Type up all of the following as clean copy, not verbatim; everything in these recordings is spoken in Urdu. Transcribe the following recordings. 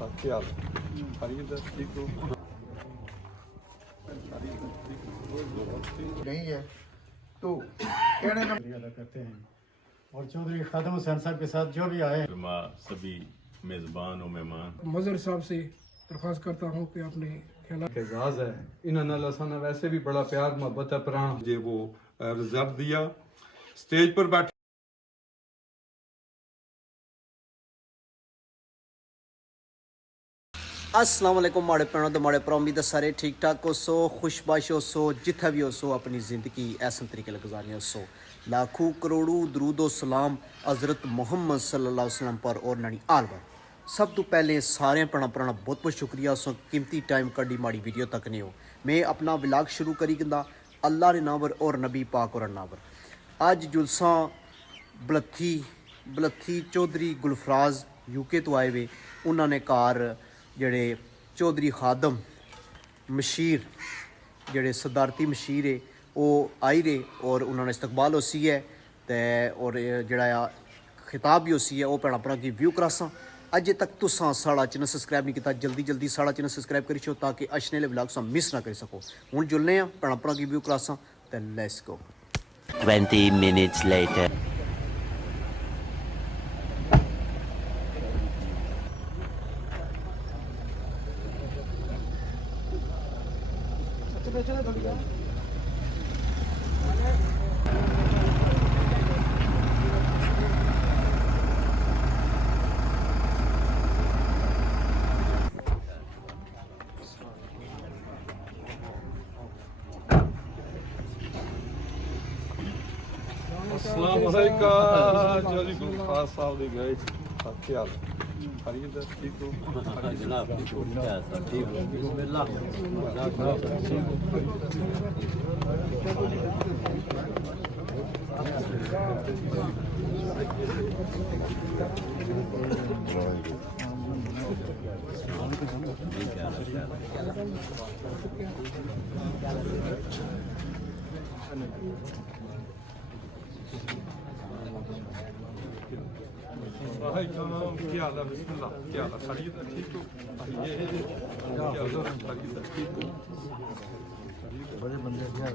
کیا خرید نہیں ہے تو کہنے کا ادا کرتے ہیں اور چودھری خادم حسین صاحب کے ساتھ جو بھی آئے سبھی میزبان و مہمان مظہر صاحب سے درخواست کرتا ہوں کہ آپ نے اعزاز ہے انہوں نے اللہ سانا ویسے بھی بڑا پیار محبت ہے پرانا مجھے وہ ریزرو دیا اسٹیج پر بیٹھے السلام علیکم ماڑے پینوں تو ماڑے پر امید ہے سارے ٹھیک ٹھاک ہو سو خوش باش ہو سو جتھا بھی ہو سو اپنی زندگی ایسے طریقے گزارنی ہو سو لاکھوں کروڑوں درود و سلام حضرت محمد صلی اللہ علیہ وسلم پر اور نانی آل پر سب تو پہلے سارے پڑھنا بہت بہت شکریہ سو قیمتی ٹائم کڈی ماڑی ویڈیو تک نہیں ہو میں اپنا ولاگ شروع کری گندا اللہ نے ناور اور نبی پاک اور ناور اج جلسہ بلتھی چودھری گلفراز یو کے تو آئے ہوئے انہوں نے کار جڑے چودھری خادم مشیر جڑے صدارتی مشیر ہے وہ آئی رہے اور انہوں نے استقبال ہو سی ہے اور جڑا خطاب بھی ہو سی ہے وہ پیڑا پڑا کی ویو کراساں اجے تک تساں ساڑا چینل سبسکرائب نہیں کیتا جلدی ساڑا چینل سبسکرائب کری چھو تاکہ اچھنے والے ولاگ ساں مس نہ کر سکو ہن جلنے ہیں پیڑا پڑا کی ویو کراساں تے لیٹس گو 20 minutes later. السلام علیکم چودھری گلفراز صاحب دے گئے کیا خرید ٹھیک ہو جناب ٹھیک بسم اللہ کیا حال ہے بسم اللہ کیا حال ہے خرید ٹھیک ہو خرید ٹھیک ہو بڑے بندے کیا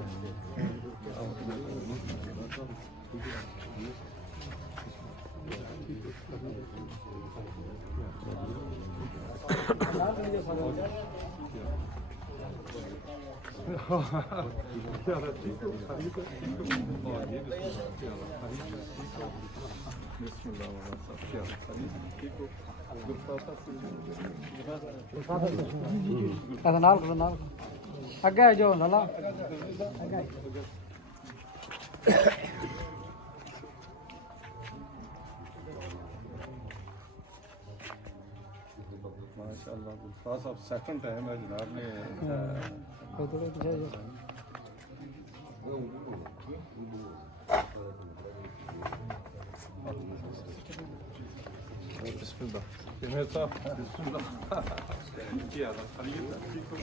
اگے جو لالا ماشاء اللہ گلفراز صاحب سیکنڈ ٹائم ہے جناب نے بسم اللہ جنید صاحب بسم اللہ کیا حال ہے خرید ٹھیک ہو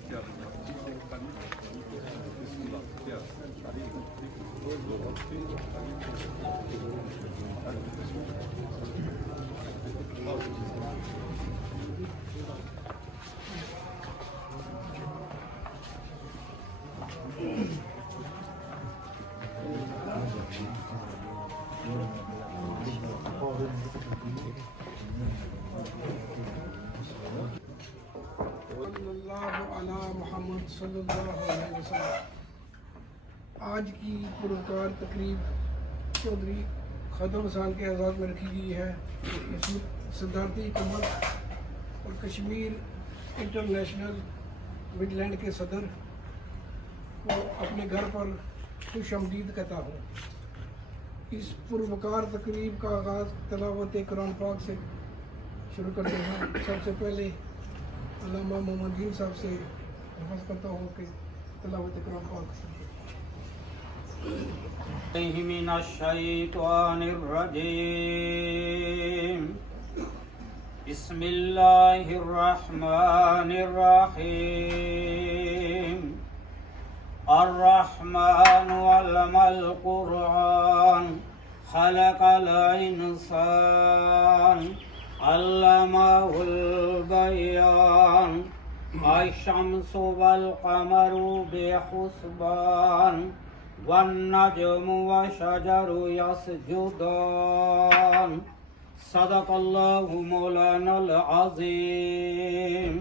کیا بسم اللہ کیا خرید ٹھیک محمد صلی اللہ علیہ وسلم آج کی پروکار تقریب چودھری خادم حسین کے اعزاز میں رکھی گئی ہے صدارتی حکومت اور کشمیر انٹرنیشنل مڈ لینڈ کے صدر کو اپنے گھر پر خوش آمدید کہتا ہوں اس پروکار تقریب کا آغاز تلاوت قرآن پاک سے شروع کرتے ہیں سب سے پہلے علامہ محمد دین صاحب سے درخواست کرتا ہوں کہ تلاوت قرآن پاک سے من الشیطان الرجیم بسم اللہ الرحمن الرحیم الرحمن علم القرآن خلق الانسان علمہ البیان الشمس والقمر بحسبان والنجم والشجر يسجدان صدق اللہ مولانا العظیم.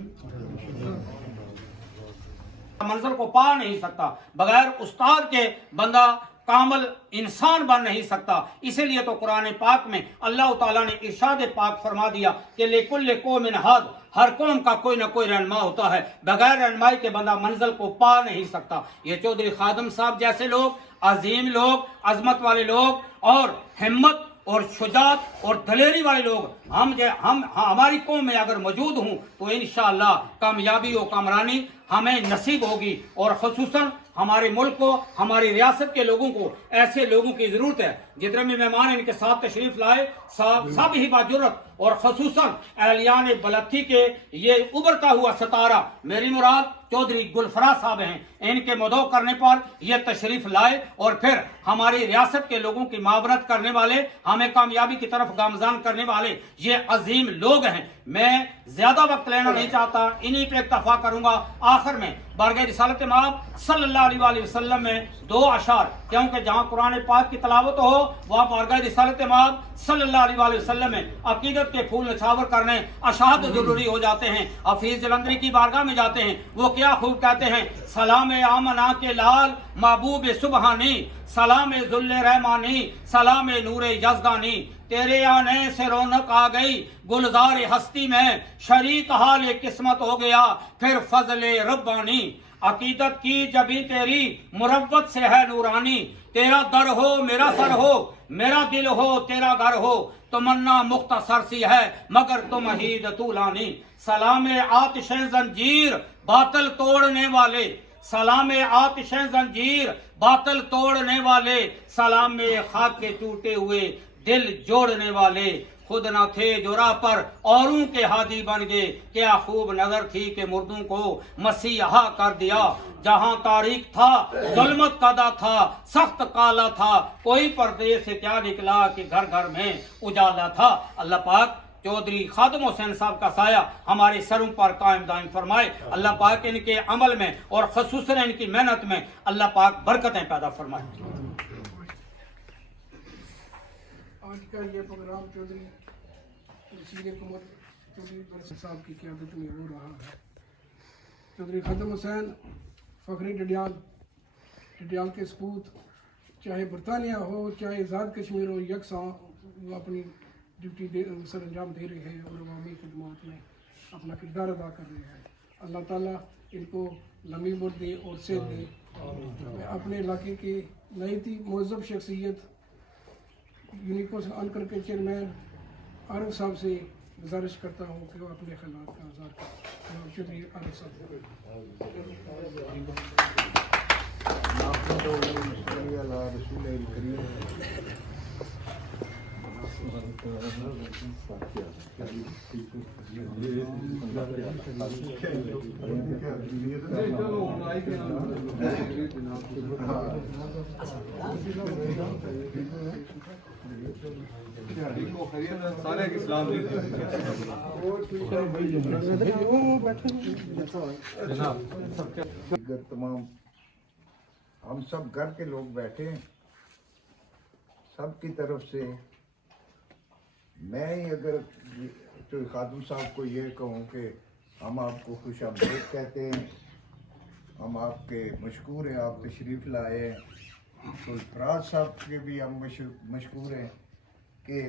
منظر کو پا نہیں سکتا، بغیر استاد کے بندہ کامل انسان بن نہیں سکتا. اسی لیے تو قرآن پاک میں اللہ تعالیٰ نے ارشاد پاک فرما دیا کہ لِكُلِّ قَوْمٍ هَادٍ، ہر قوم کا کوئی نہ کوئی رہنما ہوتا ہے، بغیر رہنمائی کے بندہ منزل کو پا نہیں سکتا. یہ چودھری خادم صاحب جیسے لوگ، عظیم لوگ، عظمت والے لوگ اور ہمت اور شجاعت اور دلیری والے لوگ ہماری قوم میں اگر موجود ہوں تو انشاءاللہ کامیابی و کامرانی ہمیں نصیب ہوگی. اور خصوصاً ہمارے ملک کو، ہماری ریاست کے لوگوں کو ایسے لوگوں کی ضرورت ہے. جتنے بھی مہمان ان کے ساتھ تشریف لائے سب ہی باجرت، اور خصوصاً اہلیان بلتھی کے یہ ابھرتا ہوا ستارہ میری مراد چودھری گلفراز صاحب ہیں. ان کے مدعو کرنے پر یہ تشریف لائے اور پھر ہماری ریاست کے لوگوں کی معاونت کرنے والے، ہمیں کامیابی کی طرف گامزن کرنے والے یہ عظیم لوگ ہیں. میں زیادہ وقت لینا نہیں چاہتا، انہی پہ اکتفا کروں گا. آخر میں بارگاہ رسالت مآب صلی اللہ علیہ وآلہ وسلم میں 2 اشعار، کیونکہ جہاں قرآن پاک کی تلاوت ہو وہاں بارگاہ رسالت مآب صلی اللہ علیہ وآلہ وسلم میں عقیدت کے پھول نچھاور کرنے اشہاد ضروری ہو جاتے ہیں. حفیظ جلندری کی بارگاہ میں جاتے ہیں، وہ کیا خوب کہتے ہیں: سلام آمنہ کے لال محبوب سبحانی، سلام ذل رحمانی، سلام نور یزدانی. تیرے آنے سے رونق آ گئی گلزار ہستی میں، شریک حال قسمت ہو گیا پھر فضل ربانی. عقیدت کی جبھی تیری مروت سے ہے نورانی، تیرا در ہو میرا سر ہو، میرا دل ہو تیرا گھر ہو، تمنا مختصر سی ہے مگر تم ہی طولانی. سلام آتش زنجیر باطل توڑنے والے، سلام آتش زنجیر باطل توڑنے والے، سلام خاک کے ٹوٹے ہوئے دل جوڑنے والے. خود نہ تھے جو راہ پر اوروں کے ہادی بن گئے، کیا خوب نظر تھی کہ مردوں کو مسیحا کر دیا. جہاں تاریخ تھا ظلمت قدا تھا، سخت کالا تھا، کوئی پردے سے کیا نکلا کہ گھر گھر میں اجالا تھا. اللہ پاک چودھری خادم حسین صاحب کا سایہ ہمارے سروں پر قائم دائم فرمائے. اللہ پاک ان کے عمل میں اور خصوصاً ان کی محنت میں اللہ پاک برکتیں پیدا فرمائے. آج کا یہ پروگرام چودھری وزیر حکومت چودھری برسر صاحب کی قیادت میں ہو رہا ہے. چودھری خادم حسین فخری ڈڈیال کے سپوت، چاہے برطانیہ ہو چاہے آزاد کشمیر ہو، یکساں وہ اپنی ڈیوٹی سر انجام دے رہے ہیں اور عوامی خدمات میں اپنا کردار ادا کر رہے ہیں. اللہ تعالیٰ ان کو لمبی عمر دے اور صحت دے. میں اپنے علاقے کے نہایت ہی مہذب شخصیت یونیکوس انکر کے چیئرمین عارف صاحب سے گزارش کرتا ہوں کہ وہ اپنے خیالات کا اظہار کریں. چودھری عارف صاحب. تمام ہم سب گھر کے لوگ بیٹھے ہیں، سب کی طرف سے میں ہی اگر خادم صاحب کو یہ کہوں کہ ہم آپ کو خوش آمدید کہتے ہیں، ہم آپ کے مشکور ہیں، آپ تشریف لائے ہیں. گلفراز صاحب کے بھی ہم مشکور ہیں کہ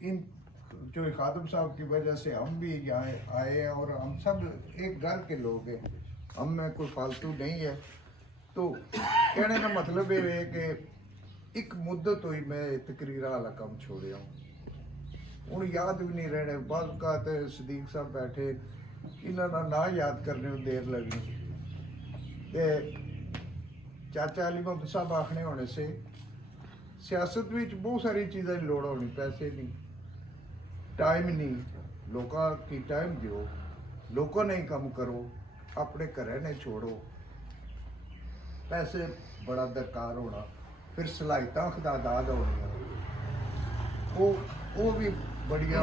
ان جو خادم صاحب کی وجہ سے ہم بھی یہاں آئے ہیں اور ہم سب ایک گھر کے لوگ ہیں، ہم میں کوئی فالتو نہیں ہے. تو کہنے کا مطلب یہ ہے کہ ایک مدت ہوئی میں تقریرہ والا کام چھوڑیا ہوں، ہوں یاد بھی نہیں رہنے. بعض اوقات صدیق صاحب بیٹھے انہوں نے نہ یاد کرنے میں دیر لگی. چاچا علی محمد صاحب آخنے ہونے سے سیاست میں بہت ساری چیزیں لوڑ ہونی، پیسے نہیں، ٹائم نہیں. لوگوں کی ٹائم دیو، لوگوں نے کام کرو، اپنے گھرے نے چھوڑو. پیسے بڑا درکار ہونا، پھر صلاحیتاں خدا داد ہونی، وہ بھی بڑیاں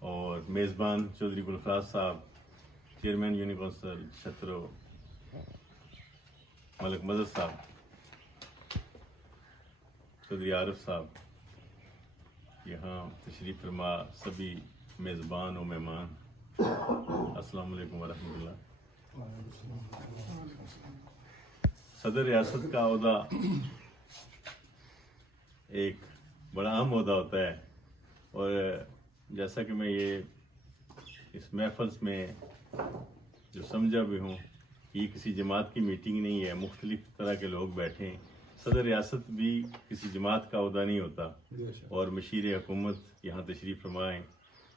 اور میزبان چودھری گلفراز صاحب، چیئرمین یونین کونسل چھترو ملک مظہر صاحب، چودھری عارف صاحب، یہاں تشریف فرما سبھی میزبان و مہمان، السلام علیکم ورحمۃ اللہ۔ صدر ریاست کا عہدہ ایک بڑا اہم عہدہ ہوتا ہے، اور جیسا کہ میں یہ اس محفل میں جو سمجھا بھی ہوں کہ یہ کسی جماعت کی میٹنگ نہیں ہے، مختلف طرح کے لوگ بیٹھے ہیں۔ صدر ریاست بھی کسی جماعت کا عہدہ نہیں ہوتا، اور مشیر حکومت یہاں تشریف فرمائیں،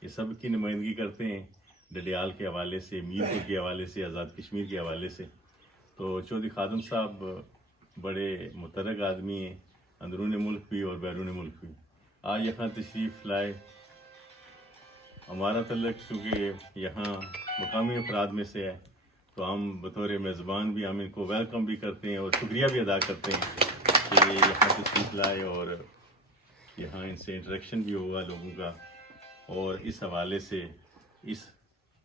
یہ سب کی نمائندگی کرتے ہیں، ڈڈیال کے حوالے سے، میرپور کے حوالے سے، آزاد کشمیر کے حوالے سے۔ تو چودھری خادم صاحب بڑے مترک آدمی ہیں، اندرون ملک بھی اور بیرون ملک بھی۔ آج یہاں تشریف لائے، ہمارا تعلق چونکہ یہاں مقامی افراد میں سے ہے، تو ہم بطور میزبان بھی ہم ان کو ویلکم بھی کرتے ہیں اور شکریہ بھی ادا کرتے ہیں کہ یہاں تشریف لائے، اور یہاں ان سے انٹریکشن بھی ہوگا لوگوں کا، اور اس حوالے سے اس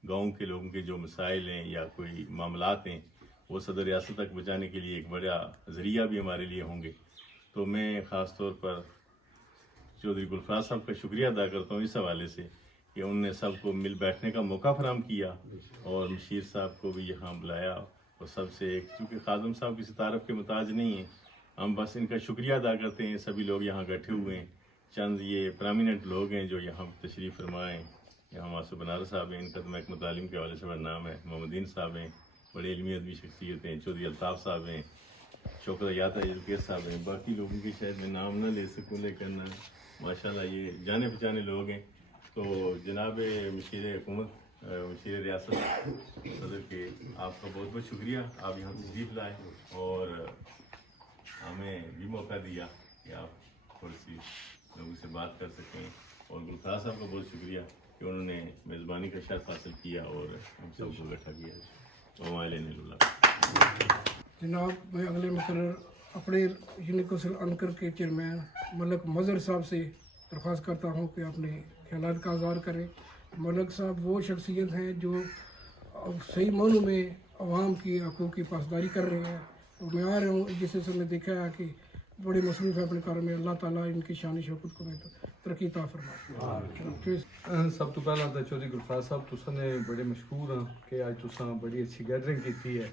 گاؤں کے لوگوں کے جو مسائل ہیں یا کوئی معاملات ہیں وہ صدر ریاست تک پہنچانے کے لیے ایک بڑا ذریعہ بھی ہمارے لیے ہوں گے۔ تو میں خاص طور پر چودھری گلفراز صاحب کا شکریہ ادا کرتا ہوں اس حوالے سے کہ انہوں نے سب کو مل بیٹھنے کا موقع فراہم کیا، اور مشیر صاحب کو بھی یہاں بلایا، اور سب سے ایک چونکہ خادم صاحب کسی تعارف کے محتاج نہیں ہیں، ہم بس ان کا شکریہ ادا کرتے ہیں۔ سبھی لوگ یہاں بیٹھے ہوئے ہیں، چند یہ پرامیننٹ لوگ ہیں جو یہاں تشریف فرمائیں، یہاں ماسو بنارس صاحب ہیں، ان کا تو محکمہ تعلیم کے حوالے سے بڑا نام ہے، محمدین صاحب ہیں، بڑے علمی ادبی شخصیت ہیں، چودھری الطاف صاحب ہیں، شوکت یاتا ایجوکیٹ صاحب ہیں، باقی لوگوں کی شاید میں نام نہ لے سکوں، لیکن ماشاءاللہ یہ جانے پہچانے لوگ ہیں۔ تو جناب مشیر حکومت، مشیر ریاست صدر کے، آپ کا بہت بہت شکریہ، آپ یہاں تشریف لائے اور ہمیں بھی موقع دیا کہ آپ تھوڑی سی لوگوں سے بات کر سکیں، اور گلفراز صاحب کا بہت شکریہ کہ انہوں نے میزبانی کا شرف حاصل کیا اور ہم سب کو اکٹھا کیا۔ جناب، میں اگلے مقرر اپنے یونین کونسل انکر کے چیئرمین ملک مظہر صاحب سے درخواست کرتا ہوں کہ اپنے خیالات کا اظہار کریں۔ ملک صاحب وہ شخصیت ہیں جو صحیح معنوں میں عوام کی حقوق کی پاسداری کر رہے ہیں، اور میں آ رہا ہوں جس سے میں دیکھا ہے کہ بڑے مصروف ہے اپنے کاروں میں، اللہ تعالیٰ ان کی شان شوکت کو ترقی عطا فرمائے۔ سب تو پہلا تو چودھری گلفراز صاحب تساں نے بڑے مشکور ہاں کہ اج تساں بڑی اچھی گیدرنگ کی ہے،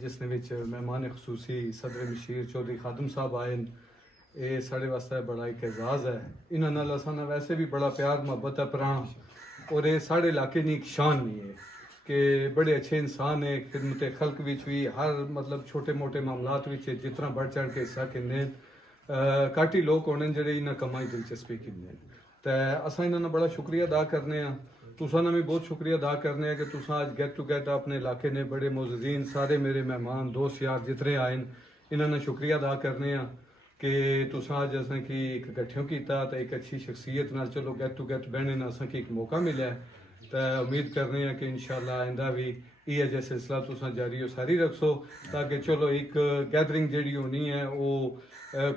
جس نے وچ مہمان خصوصی صدر مشیر چودھری خادم صاحب آئے، یہ سارے واسطے بڑا ایک اعزاز ہے۔ انہاں نال اساں ویسے بھی بڑا پیار محبت ہے پرانا، اور یہ سارے علاقے کی ایک شان نہیں ہے کہ بڑے اچھے انسان ہیں، خدمت خلق وچ بھی ہر مطلب چھوٹے موٹے معاملات وچ جتنا بڑھ چڑھ کے حصہ کندے، گھٹ ہی لوگ ہونے جڑے انہاں کماں دلچسپی کندے، تے اساں انہاں بڑا شکریہ ادا کرنے ہاں۔ تساں بھی بہت شکریہ ادا کرنے ہیں کہ تساں آج گیٹ ٹو گیٹ اپنے علاقے نے بڑے معززین سارے میرے مہمان دوست یار جتنے آئے انہاں نے شکریہ ادا کرنے ہاں کہ تساں آج اساں کی ایک اکٹھیوں کیتا تے ایک اچھی شخصیت نال چلو گیٹ ٹو گیٹ بہنے نال اساں کی ایک موقع ملیا ہے، تے امید کرنے ہیں کہ انشاءاللہ آئندہ بھی یہ جیسے سلسلہ تساں جاری و ساری رکھو، تاکہ چلو ایک گیدرنگ جیڑی ہونی ہے وہ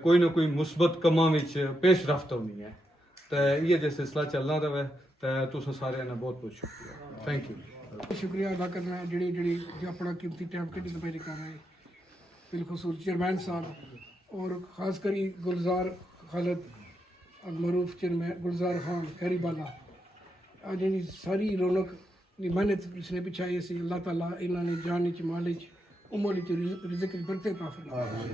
کوئی نہ کوئی مثبت کماں وچ پیش رفت ہونی ہے، تے یہ جیسے سلسلہ چلنا رہے، تے تساں سارے نے بہت بہت شکریہ، تھینک یو۔ شکریہ ادا کرنا ہے جڑی جو اپنا قیمتی ٹائم کٹی دپہری کر رہے ہیں، بالخصوص چیئرمین صاحب اور خاص کری گلزار خالد المعروف چیئرمین گلزار خان خیری بالا، آج ان ساری رونق محنت اس نے پچھائی سی، اللہ تعالیٰ انہوں نے جان چ مال چ عمر چ رزق برکت عطا فرمائے۔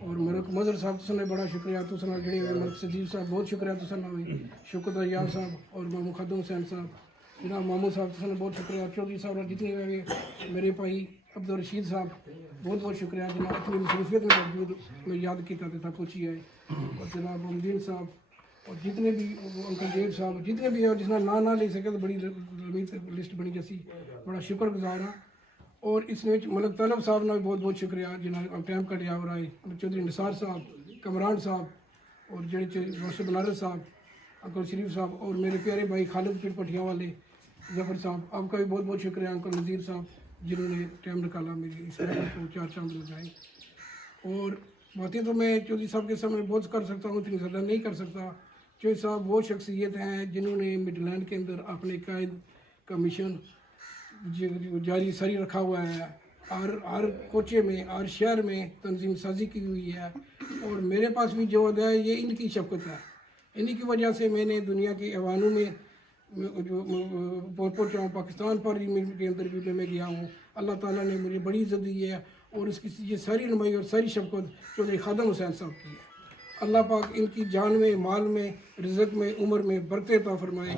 اور ملک مظہر صاحب تساں نے بڑا شکریہ، تساں نال جڑے ہوئے ملک سجیو صاحب بہت شکریہ تساں نال، شوکت ایار صاحب اور مخدم حسین صاحب، جناب مامو صاحب تساں نے بہت شکریہ، چودھری صاحب جتنے ہوئے، میرے بھائی عبدالرشید صاحب بہت بہت شکریہ، جناب اتنی مصروفیت میں باوجود میں یاد کیا تھا پوچھی ہے، اور جناب محمدین صاحب اور جتنے بھی انکل دیو صاحب جتنے بھی ہیں، جس نے نہ لے سکے تو بڑی لمبی لسٹ بنی جیسی، بڑا شکر گزار ہاں۔ اور اس میں ملک طلب صاحب نے بھی بہت بہت شکریہ جنہوں ٹائم کٹیا اور آئے، چودھری نثار صاحب، کمران صاحب اور جڑے ماسٹر بنارس صاحب، انکل شریف صاحب اور میرے پیارے بھائی خالد پیر پٹھیاں والے ظفر صاحب، آپ کا بھی بہت بہت شکریہ، انکل نذیر صاحب جنہوں نے ٹائم نکالا میری اس محنت کو چار چاند لگائی۔ اور باتیں تو میں چودھری صاحب کے سامنے بہت کر سکتا ہوں، اتنی زیادہ نہیں کر سکتا، چودھری صاحب وہ شخصیت ہیں جنہوں نے مڈ لینڈ کے اندر اپنے قائد کا مشن جاری ساری رکھا ہوا ہے، ہر کوچے میں ہر شہر میں تنظیم سازی کی ہوئی ہے، اور میرے پاس بھی جو ہے یہ ان کی شفقت ہے، انہی کی وجہ سے میں نے دنیا کے ایوانوں میں جو پہنچا ہوں، پاکستان پارلیمنٹ کے اندر بھی میں گیا ہوں۔ اللہ تعالیٰ نے مجھے بڑی عزت دی ہے، اور اس کی یہ ساری نمائی اور ساری شفقت چودھری خادم حسین صاحب کی ہے۔ اللہ پاک ان کی جان میں، مال میں، رزق میں، عمر میں برکت عطا فرمائے۔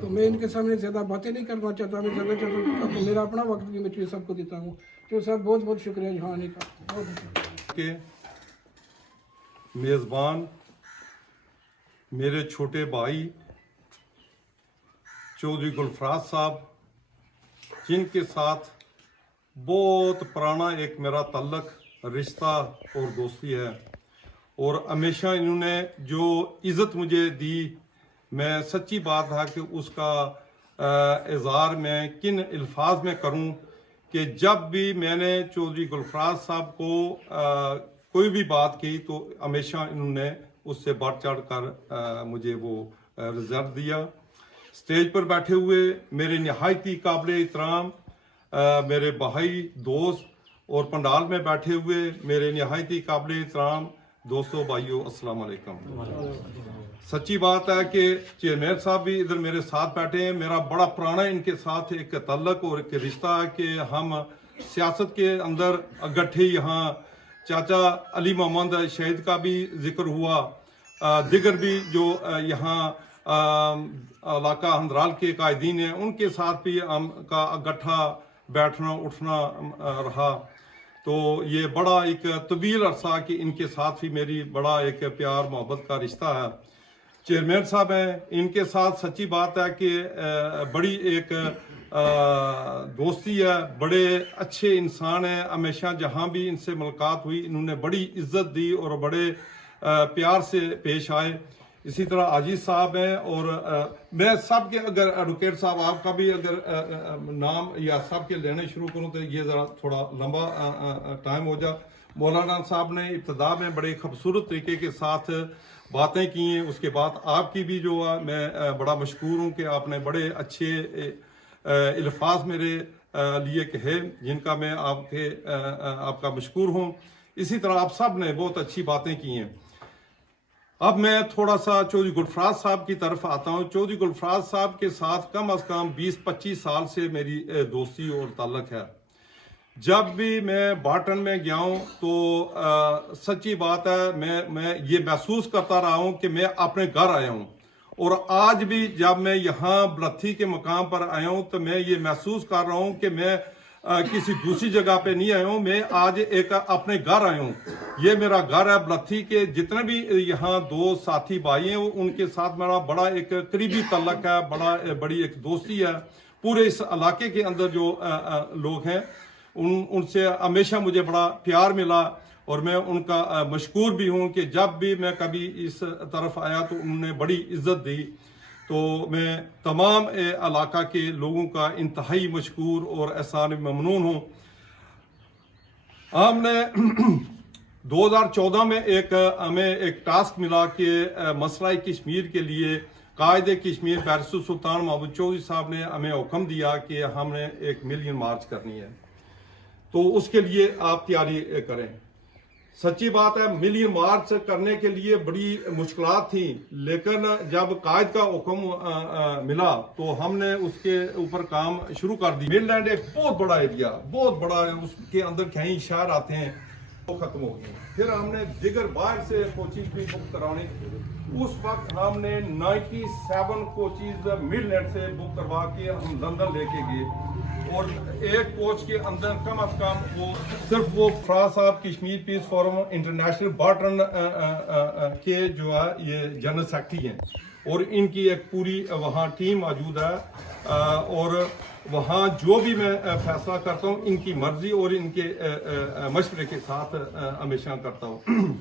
تو میں ان کے سامنے زیادہ باتیں نہیں کرنا چاہتا، میں زیادہ چاہتا ہوں میرا اپنا وقت بھی میں چودھری صاحب کو دیتا ہوں۔ چودھری صاحب بہت بہت شکریہ یہاں آنے کا، بہت شکریہ۔ کے میزبان میرے چھوٹے بھائی چودھری گلفراز صاحب، جن کے ساتھ بہت پرانا ایک میرا تعلق، رشتہ اور دوستی ہے، اور ہمیشہ انہوں نے جو عزت مجھے دی، میں سچی بات ہے کہ اس کا اظہار میں کن الفاظ میں کروں کہ جب بھی میں نے چودھری گلفراز صاحب کو کوئی بھی بات کی تو ہمیشہ انہوں نے اس سے بڑھ چڑھ کر مجھے وہ رزلٹ دیا۔ اسٹیج پر بیٹھے ہوئے میرے نہایتی قابل احترام میرے بھائی، دوست، اور پنڈال میں بیٹھے ہوئے میرے نہایتی قابل احترام دوستوں، بھائیوں، السلام علیکم۔ سچی بات ہے کہ چیئرمین صاحب بھی ادھر میرے ساتھ بیٹھے ہیں۔ میرا بڑا پرانا ان کے ساتھ ایک تعلق اور ایک رشتہ ہے کہ ہم سیاست کے اندر اگٹھے، یہاں چاچا علی محمد شہید کا بھی ذکر ہوا، دیگر بھی جو یہاں علاقہ ہندرال کے قائدین ہیں ان کے ساتھ بھی ہم کا اگٹھا بیٹھنا اٹھنا رہا۔ تو یہ بڑا ایک طویل عرصہ کہ ان کے ساتھ بھی میری بڑا ایک پیار محبت کا رشتہ ہے۔ چیئرمین صاحب ہیں، ان کے ساتھ سچی بات ہے کہ بڑی ایک دوستی ہے، بڑے اچھے انسان ہیں، ہمیشہ جہاں بھی ان سے ملاقات ہوئی انہوں نے بڑی عزت دی اور بڑے پیار سے پیش آئے۔ اسی طرح عاجز صاحب ہیں، اور میں سب کے اگر ایڈوکیٹ صاحب آپ کا بھی اگر نام یا سب کے لینے شروع کروں تو یہ ذرا تھوڑا لمبا ٹائم ہو جا۔ مولانا صاحب نے ابتدا میں بڑے خوبصورت طریقے کے ساتھ باتیں کی ہیں، اس کے بعد آپ کی بھی جو میں بڑا مشکور ہوں کہ آپ نے بڑے اچھے الفاظ میرے لیے کہے، جن کا میں آپ کا مشکور ہوں۔ اسی طرح آپ سب نے بہت اچھی باتیں کی ہیں۔ اب میں تھوڑا سا چودھری گلفراز صاحب کی طرف آتا ہوں۔ چودھری گلفراز صاحب کے ساتھ کم از کم 20-25 سال سے میری دوستی اور تعلق ہے۔ جب بھی میں باٹن میں گیا ہوں تو سچی بات ہے میں یہ محسوس کرتا رہا ہوں کہ میں اپنے گھر آیا ہوں، اور آج بھی جب میں یہاں بلتھی کے مقام پر آیا ہوں تو میں یہ محسوس کر رہا ہوں کہ میں کسی دوسری جگہ پہ نہیں آیا ہوں، میں آج ایک اپنے گھر آیا ہوں۔ یہ میرا گھر ہے بلتھی کے، جتنے بھی یہاں دو ساتھی بھائی ہیں ان کے ساتھ میرا بڑا ایک قریبی تعلق ہے، بڑی ایک دوستی ہے۔ پورے اس علاقے کے اندر جو لوگ ہیں ان سے ہمیشہ مجھے بڑا پیار ملا، اور میں ان کا مشکور بھی ہوں کہ جب بھی میں کبھی اس طرف آیا تو انہوں نے بڑی عزت دی۔ تو میں تمام علاقہ کے لوگوں کا انتہائی مشکور اور احسان ممنون ہوں۔ ہم نے 2014 میں ہمیں ایک ٹاسک ملا کہ مسئلہ کشمیر کے لیے قائد کشمیر بیرسٹر سلطان محمود چودھری صاحب نے ہمیں حکم دیا کہ ہم نے 1 ملین مارچ کرنی ہے، تو اس کے لیے آپ تیاری کریں۔ سچی بات ہے، ملین مارچ کرنے کے لیے بڑی مشکلات تھیں، لیکن جب قائد کا حکم ملا تو ہم نے اس کے اوپر کام شروع کر دی۔ مڈ لینڈ ایک بہت بڑا ایریا، بہت بڑا ہے، اس کے اندر کہیں شہر آتے ہیں، وہ ختم ہو گئے۔ پھر ہم نے دیگر باہر سے کوچز بھی بک کرانی۔ اس وقت ہم نے 97 کوچز مڈ لینڈ سے بک کروا کے ہم لندن لے کے گئے، اور ایک کوچ کے اندر کم از کم صرف وہ فراز صاحب کشمیر پیس فورم انٹرنیشنل باٹن کے جو ہے یہ جنرل سیکرٹری ہیں، اور ان کی ایک پوری وہاں ٹیم موجود ہے، اور وہاں جو بھی میں فیصلہ کرتا ہوں ان کی مرضی اور ان کے مشورے کے ساتھ ہمیشہ کرتا ہوں۔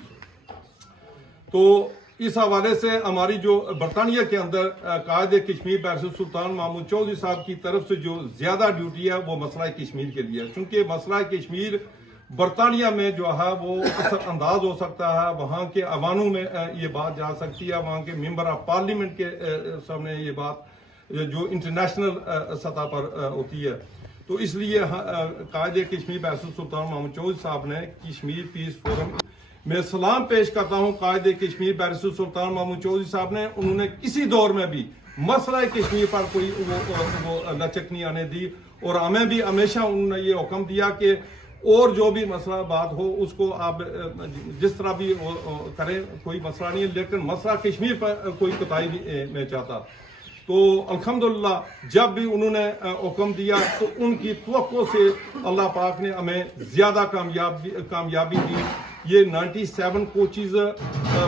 تو اس حوالے سے ہماری جو برطانیہ کے اندر قائد کشمیر بیرسٹر سلطان محمود چودھری صاحب کی طرف سے جو زیادہ ڈیوٹی ہے وہ مسئلہ کشمیر کے لیے ہے، چونکہ مسئلہ کشمیر برطانیہ میں جو ہے وہ اثر انداز ہو سکتا ہے, وہاں کے ایوانوں میں یہ بات جا سکتی ہے, وہاں کے ممبر آف پارلیمنٹ کے سامنے یہ بات جو انٹرنیشنل سطح پر ہوتی ہے. تو اس لیے قائد کشمیر بیرسٹر سلطان محمد چودھری صاحب نے کشمیر پیس فورم میں سلام پیش کرتا ہوں. قائد کشمیر بیرسٹر سلطان محمد چودھری صاحب نے, انہوں نے کسی دور میں بھی مسئلہ کشمیر پر کوئی وہ لچک نہیں آنے دی, اور ہمیں بھی ہمیشہ انہوں نے یہ حکم دیا کہ اور جو بھی مسئلہ بات ہو اس کو آپ جس طرح بھی کریں, کوئی مسئلہ نہیں ہے, لیکن مسئلہ کشمیر پر کوئی کوتاہی نہیں میں چاہتا. تو الحمدللہ جب بھی انہوں نے حکم دیا تو ان کی توقع سے اللہ پاک نے ہمیں زیادہ کامیابی دی. یہ 97 کوچز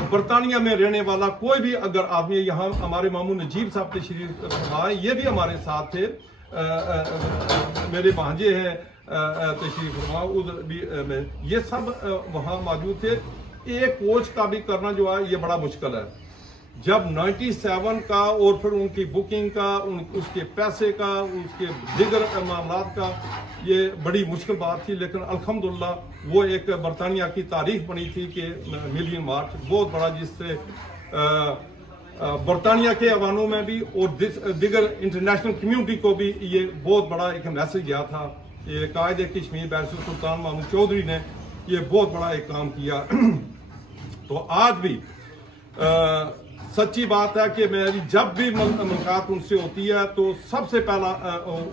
برطانیہ میں رہنے والا کوئی بھی اگر آدمی, یہاں ہمارے ماموں نجیب صاحب تشریف فرمائے, یہ بھی ہمارے ساتھ تھے, میرے بھانجے ہیں تشریف فرما, ادھر بھی یہ سب وہاں موجود تھے. ایک کوچ کا بھی کرنا جو ہے یہ بڑا مشکل ہے. جب 97 کا اور پھر ان کی بکنگ کا, اس کے پیسے کا, اس کے دیگر معاملات کا, یہ بڑی مشکل بات تھی. لیکن الحمدللہ وہ ایک برطانیہ کی تاریخ بنی تھی کہ ملین مارچ بہت بڑا, جس سے برطانیہ کے ایوانوں میں بھی اور دیگر انٹرنیشنل کمیونٹی کو بھی یہ بہت بڑا ایک میسج گیا تھا. یہ قائد کشمیر بیرسٹر سلطان محمد چودھری نے یہ بہت بڑا ایک کام کیا. تو آج بھی سچی بات ہے کہ میری جب بھی ملاقات ان سے ہوتی ہے تو سب سے پہلا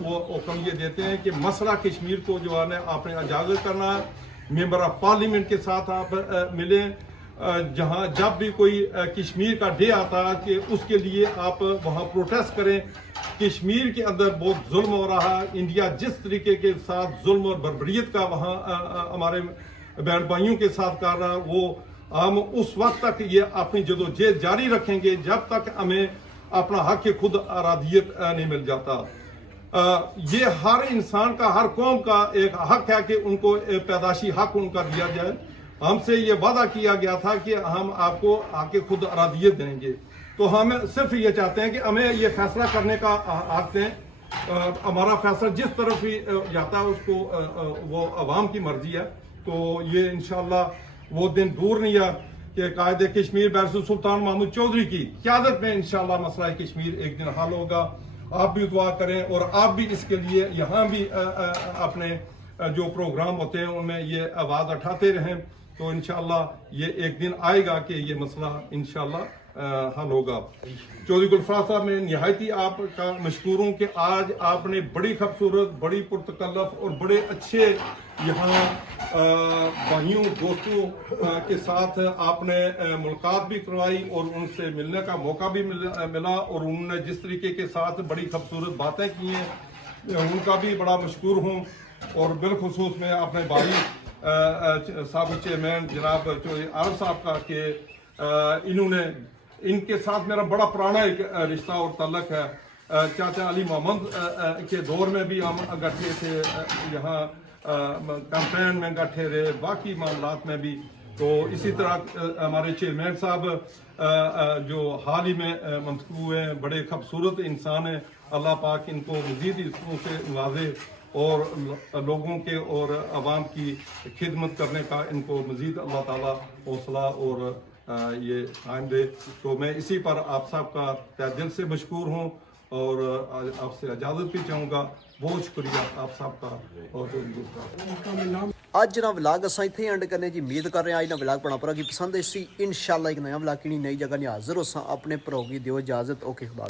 وہ حکم یہ دیتے ہیں کہ مسئلہ کشمیر کو جو ہے آپ نے اجاگر کرنا ہے. ممبر آف پارلیمنٹ کے ساتھ آپ ملیں, جہاں جب بھی کوئی کشمیر کا ڈے آتا ہے کہ اس کے لیے آپ وہاں پروٹیسٹ کریں. کشمیر کے اندر بہت ظلم ہو رہا ہے. انڈیا جس طریقے کے ساتھ ظلم اور بربریت کا وہاں ہمارے بہن بھائیوں کے ساتھ کر رہا ہے, وہ ہم اس وقت تک یہ اپنی جدوجہد جاری رکھیں گے جب تک ہمیں اپنا حق خود ارادیت نہیں مل جاتا. یہ ہر انسان کا, ہر قوم کا ایک حق ہے کہ ان کو پیدائشی حق ان کا دیا جائے. ہم سے یہ وعدہ کیا گیا تھا کہ ہم آپ کو حق خود ارادیت دیں گے. تو ہم صرف یہ چاہتے ہیں کہ ہمیں یہ فیصلہ کرنے کا حق دیں. ہمارا فیصلہ جس طرف بھی جاتا ہے اس کو وہ عوام کی مرضی ہے. تو یہ انشاءاللہ وہ دن دور نہیں ہے کہ قائد کشمیر بیرسٹر سلطان محمد چودھری کی قیادت میں انشاءاللہ مسئلہ کشمیر ایک دن حل ہوگا. آپ بھی دعا کریں اور آپ بھی اس کے لیے یہاں بھی اپنے جو پروگرام ہوتے ہیں ان میں یہ آواز اٹھاتے رہیں. تو انشاءاللہ یہ ایک دن آئے گا کہ یہ مسئلہ انشاءاللہ حل ہوگا. چودھری گلفراز صاحب میں نہایتی آپ کا مشکور ہوں کہ آج آپ نے بڑی خوبصورت, بڑی پرتکلف اور بڑے اچھے یہاں بھائیوں دوستوں کے ساتھ آپ نے ملاقات بھی کروائی اور ان سے ملنے کا موقع بھی ملا, اور انہوں نے جس طریقے کے ساتھ بڑی خوبصورت باتیں کی ہیں ان کا بھی بڑا مشکور ہوں. اور بالخصوص میں اپنے بھائی سابق چیئرمین جناب چودھری عارف صاحب کا کہ انہوں نے, ان کے ساتھ میرا بڑا پرانا ایک رشتہ اور تعلق ہے. چاچا علی محمد کے دور میں بھی ہم گٹھے تھے, یہاں کیمپین میں گٹھے رہے, باقی معاملات میں بھی. تو اسی طرح ہمارے چیئرمین صاحب جو حال ہی میں منتخب ہوئے ہیں, بڑے خوبصورت انسان ہیں. اللہ پاک ان کو مزید عزتوں سے نوازے اور لوگوں کے اور عوام کی خدمت کرنے کا ان کو مزید اللہ تعالیٰ حوصلہ اور یہ قائم دے. تو میں اسی پر آپ صاحب کا تہ دل سے مشکور ہوں اور آپ سے اجازت بھی چاہوں گا. بہت شکریہ آپ صاحب کا. اور ਅੱਜ ਨਾ ਵਲਾਗ ਅਸਾਂ ਇੱਥੇ ਐਂਡ ਕਰਨੇ ਜੀ. ਉਮੀਦ ਕਰ ਰਹੇ ਹਾਂ ਅੱਜ ਨਾ ਵਲਾਗ ਬਣਾ ਪੂਰਾ ਕੀ ਪਸੰਦ ਹੈ ਸੀ. ਇਨਸ਼ਾਅੱਲਾ ਇੱਕ ਨਵਾਂ ਵਲਾਗ ਕਿਹੜੀ ਨਈ ਜਗ੍ਹਾ ਨਹੀਂ ਹਾਜ਼ਰ ਹੋਸਾਂ. ਆਪਣੇ ਭਰਾ ਦੀ ਦਿਓ ਇਜਾਜ਼ਤ. ਓਕੇ ਖੁਦਾ।